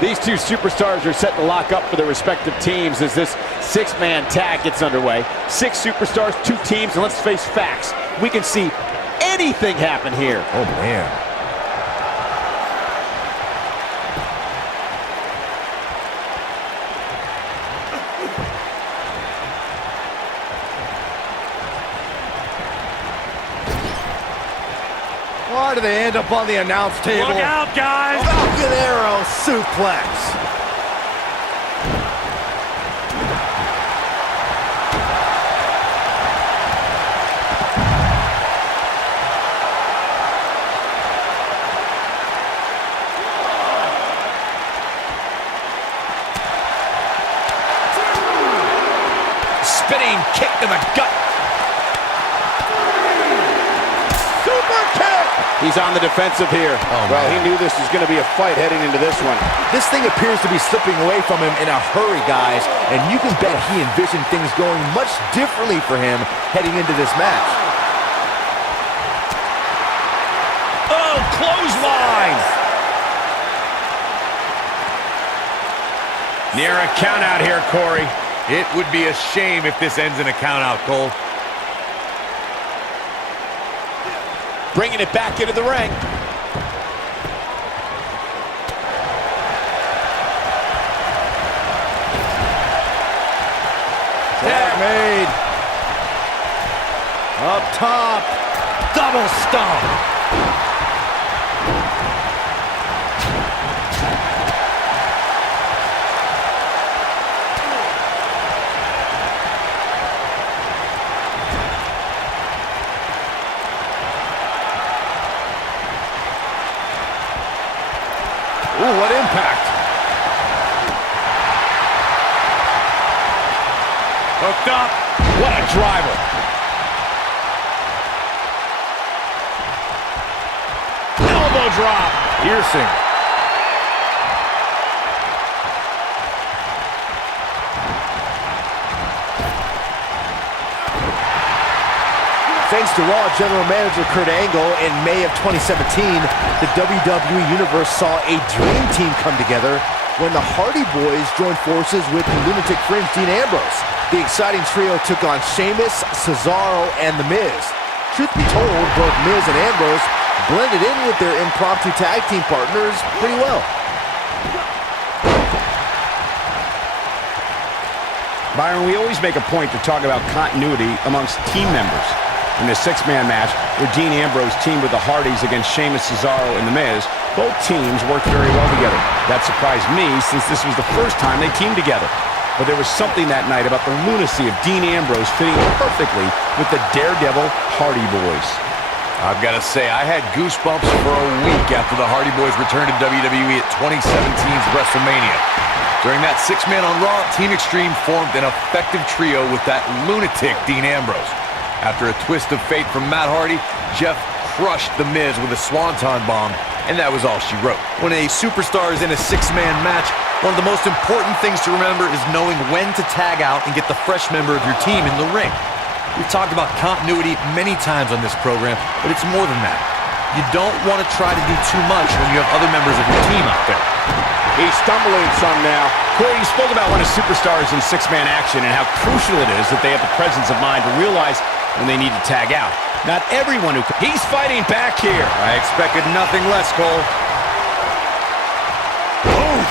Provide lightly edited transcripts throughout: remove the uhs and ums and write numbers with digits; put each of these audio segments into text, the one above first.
These two superstars are set to lock up for their respective teams as this six-man tag gets underway. 6 superstars, 2 teams, and let's face facts. We can see anything happen here. Oh, man. Why do they end up on the announce table? Look out, guys! Falcon Arrow suplex. Spinning kick to the gut. He's on the defensive here. Well, he knew this was going to be a fight heading into this one. This thing appears to be slipping away from him in a hurry, guys. And you can bet he envisioned things going much differently for him heading into this match. Oh, clothesline! Near a count out here, Corey. It would be a shame if this ends in a count out, Cole. Bringing it back into the ring. Tag made. Up top. Double stomp. Ooh, what impact. Hooked up. What a driver. Elbow drop. Piercing. Thanks to Raw General Manager Kurt Angle, in May of 2017, the WWE Universe saw a dream team come together when the Hardy Boys joined forces with the Lunatic Fringe Dean Ambrose. The exciting trio took on Sheamus, Cesaro, and The Miz. Truth be told, both Miz and Ambrose blended in with their impromptu tag team partners pretty well. Byron, we always make a point to talk about continuity amongst team members. In the 6-man match, where Dean Ambrose teamed with the Hardys against Sheamus, Cesaro, and The Miz, both teams worked very well together. That surprised me, since this was the first time they teamed together. But there was something that night about the lunacy of Dean Ambrose fitting perfectly with the Daredevil Hardy Boys. I've got to say, I had goosebumps for a week after the Hardy Boys returned to WWE at 2017's WrestleMania. During that 6-man on Raw, Team Extreme formed an effective trio with that lunatic Dean Ambrose. After a twist of fate from Matt Hardy, Jeff crushed The Miz with a swanton bomb, and that was all she wrote. When a superstar is in a 6-man match, one of the most important things to remember is knowing when to tag out and get the fresh member of your team in the ring. We've talked about continuity many times on this program, but it's more than that. You don't want to try to do too much when you have other members of your team out there. He's stumbling some now. Corey, you spoke about when a superstar is in 6-man action and how crucial it is that they have the presence of mind to realize when they need to tag out. Not everyone who... He's fighting back here. I expected nothing less, Cole. Oof.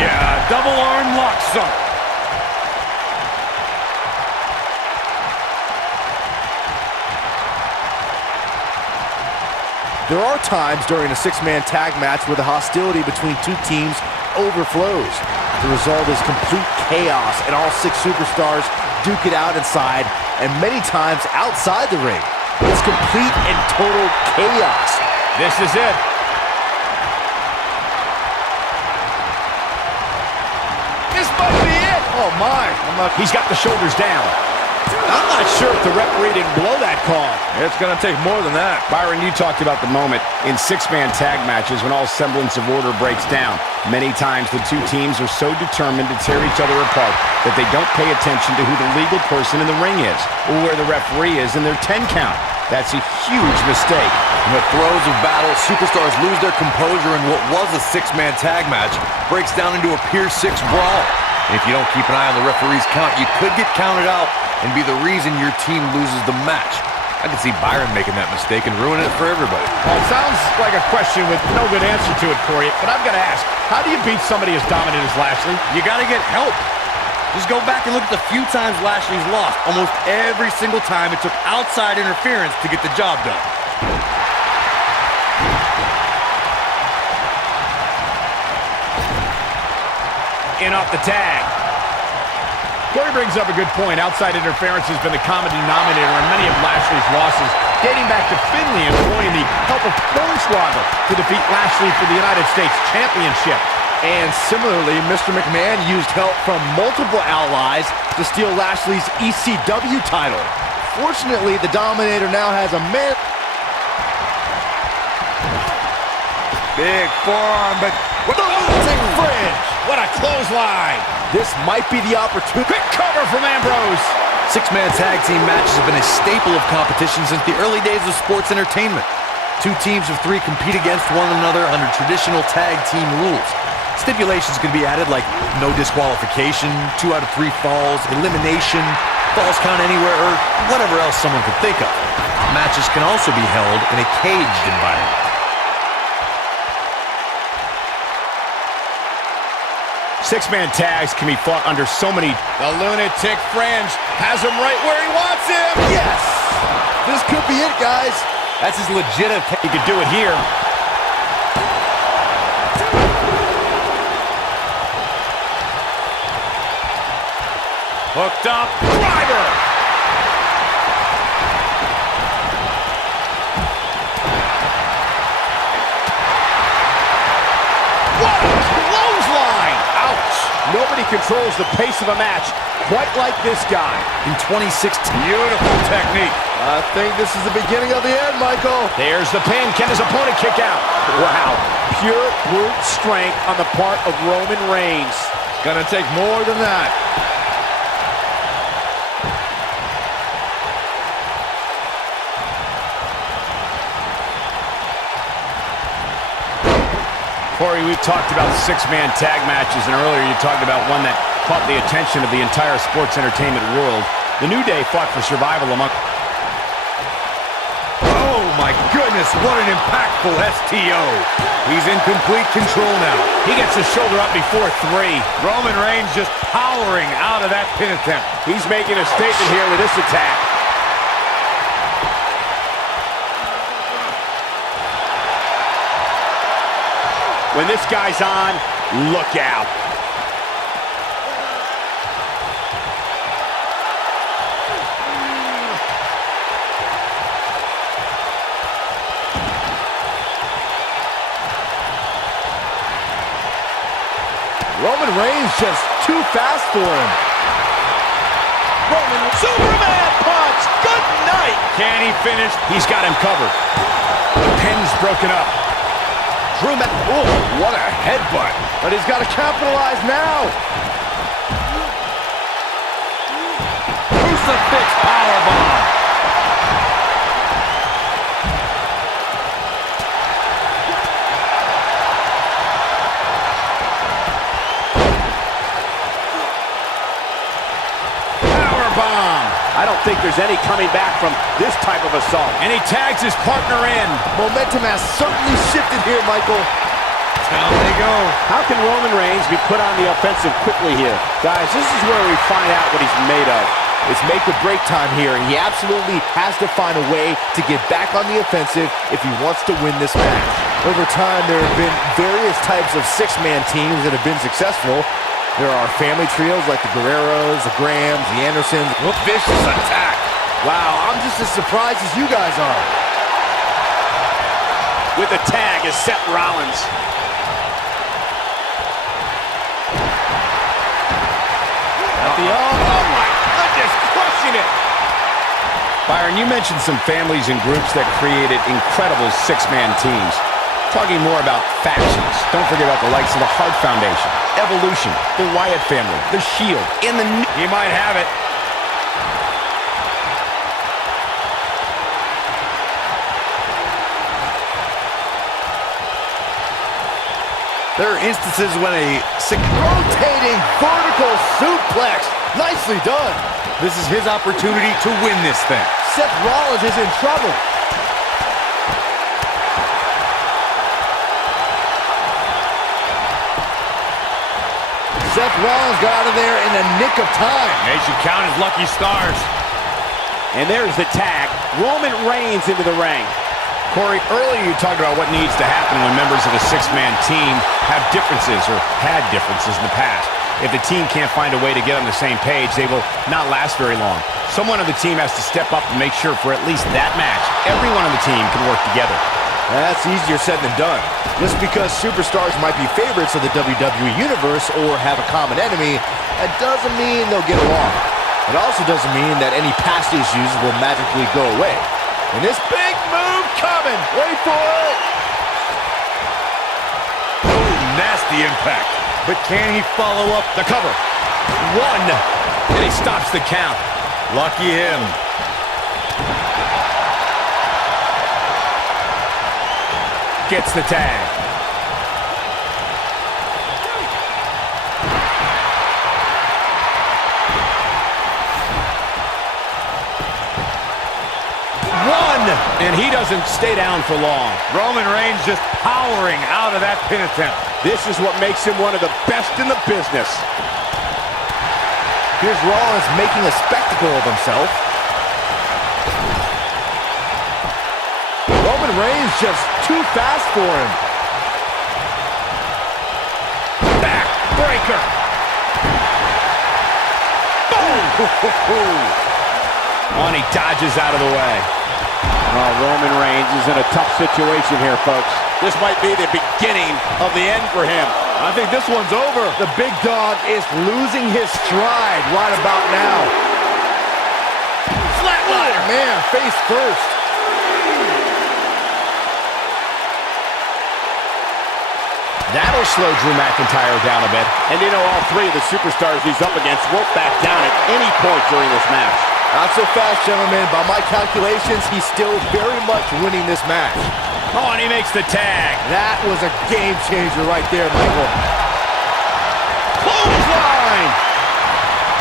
Yeah, double arm lock sunk. There are times during a 6-man tag match where the hostility between two teams overflows. The result is complete chaos, and all 6 superstars duke it out inside, and many times outside the ring. It's complete and total chaos. This is it. This might be it. Oh my. He's got the shoulders down. I'm not sure if the referee didn't blow that call. It's going to take more than that. Byron, you talked about the moment in 6-man tag matches when all semblance of order breaks down. Many times the two teams are so determined to tear each other apart that they don't pay attention to who the legal person in the ring is or where the referee is in their 10 count. That's a huge mistake. In the throes of battle, superstars lose their composure, and what was a six-man tag match breaks down into a Pier 6 brawl. And if you don't keep an eye on the referee's count, you could get counted out and be the reason your team loses the match. I can see Byron making that mistake and ruining it for everybody. Well, it sounds like a question with no good answer to it, Corey, but I've got to ask, how do you beat somebody as dominant as Lashley? You got to get help. Just go back and look at the few times Lashley's lost. Almost every single time it took outside interference to get the job done. In off the tag. Corey brings up a good point. Outside interference has been the common denominator in many of Lashley's losses, dating back to Finlay employing the help of Hornswoggle to defeat Lashley for the United States Championship. And similarly, Mr. McMahon used help from multiple allies to steal Lashley's ECW title. Fortunately, the Dominator now has a man. Big forearm, but The Lunatic Fringe! What a clothesline! This might be the opportunity. Quick cover from Ambrose! six-man tag team matches have been a staple of competition since the early days of sports entertainment. Two teams of three compete against one another under traditional tag team rules. Stipulations can be added like no disqualification, 2 out of 3 falls, elimination, falls count anywhere, or whatever else someone could think of. Matches can also be held in a caged environment. Six-man tags can be fought under so many. The Lunatic Fringe has him right where he wants him. Yes! This could be it, guys. That's as legit as He could do it here. Hooked up. Driver! What a clothesline! Ouch! Nobody controls the pace of a match quite like this guy. in 2016. Beautiful technique. I think this is the beginning of the end, Michael. There's the pin. Can his opponent kick out? Wow. Pure brute strength on the part of Roman Reigns. Gonna take more than that. Corey, we've talked about six-man tag matches, and earlier you talked about one that caught the attention of the entire sports entertainment world. The New Day fought for survival among... Oh my goodness, what an impactful STO. He's in complete control now. He gets his shoulder up before 3. Roman Reigns just powering out of that pin attempt. He's making a statement here with this attack. When this guy's on, look out. Roman Reigns just too fast for him. Roman Superman punch. Good night. Can he finish? He's got him covered. The pin's broken up. Drew oh, what a headbutt. But he's got to capitalize now. Crucifix powerbomb. I don't think there's any coming back from this type of assault. And he tags his partner in. Momentum has certainly shifted here, Michael. Down they go. How can Roman Reigns be put on the offensive quickly here? Guys, this is where we find out what he's made of. It's make or break time here, and he absolutely has to find a way to get back on the offensive if he wants to win this match. Over time, there have been various types of six-man teams that have been successful. There are family trios like the Guerreros, the Grahams, the Andersons. Vicious attack. Wow, I'm just as surprised as you guys are. With the tag is Seth Rollins. Oh my goodness, crushing it. Byron, you mentioned some families and groups that created incredible six-man teams. Talking more about factions. Don't forget about the likes of the Hart Foundation, Evolution, the Wyatt family, the Shield, and the... He might have it. There are instances when a rotating vertical suplex. Nicely done. This is his opportunity to win this thing. Seth Rollins is in trouble. Seth Rollins got out of there in the nick of time. They should count his lucky stars. And there's the tag. Roman Reigns into the ring. Corey, earlier you talked about what needs to happen when members of a six-man team have differences or had differences in the past. If the team can't find a way to get on the same page, they will not last very long. Someone on the team has to step up and make sure for at least that match, everyone on the team can work together. That's easier said than done. Just because superstars might be favorites of the WWE Universe or have a common enemy, that doesn't mean they'll get along. It also doesn't mean that any past issues will magically go away. And this big move coming. Wait for it. Oh, nasty impact. But can he follow up The cover. One. And he stops the count. Lucky him. Gets the tag. One. And he doesn't stay down for long. Roman Reigns just powering out of that pin attempt. This is what makes him one of the best in the business. Here's Rollins making a spectacle of himself. Roman Reigns just too fast for him. Backbreaker. Boom! And he dodges out of the way. Oh, Roman Reigns is in a tough situation here, folks. This might be the beginning of the end for him. I think this one's over. The big dog is losing his stride right about now. Flatliner. Man, face first. That'll slow Drew McIntyre down a bit. And you know, all three of the superstars he's up against won't back down at any point during this match. Not so fast, gentlemen. By my calculations, he's still very much winning this match. Oh, and he makes the tag. That was a game changer right there, Michael. Clothesline.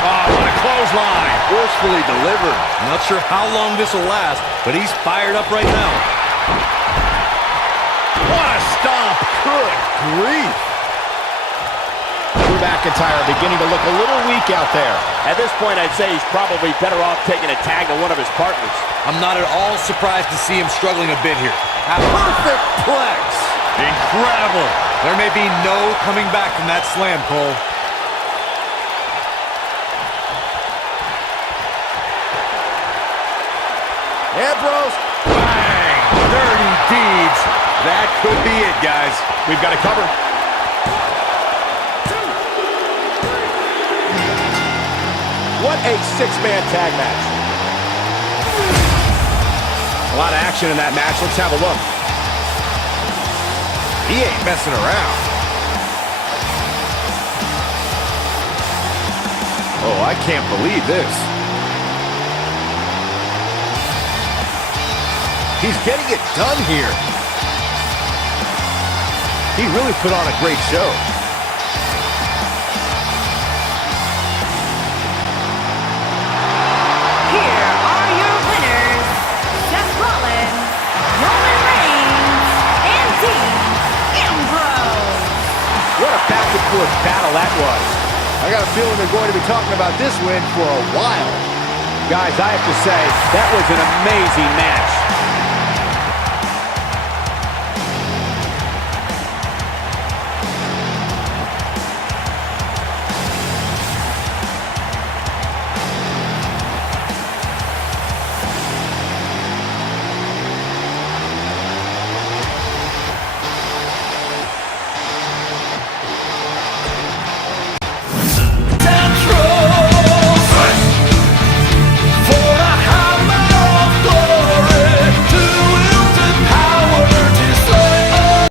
Oh, what a clothesline. Forcefully delivered. I'm not sure how long this will last, but he's fired up right now. What a stomp. Good grief. Drew McIntyre beginning to look a little weak out there. At this point, I'd say he's probably better off taking a tag to one of his partners. I'm not at all surprised to see him struggling a bit here. Perfect plex. Incredible. There may be no coming back from that slam, Cole. Ambrose. Bang! Dirty deeds. That could be it, guys. We've got it covered. What a six-man tag match. A lot of action in that match. Let's have a look. He ain't messing around. Oh, I can't believe this. He's getting it done here. He really put on a great show. Here are your winners, Seth Rollins, Roman Reigns, and Dean Ambrose. What a back-and-forth battle that was. I got a feeling they're going to be talking about this win for a while. Guys, I have to say, that was an amazing match.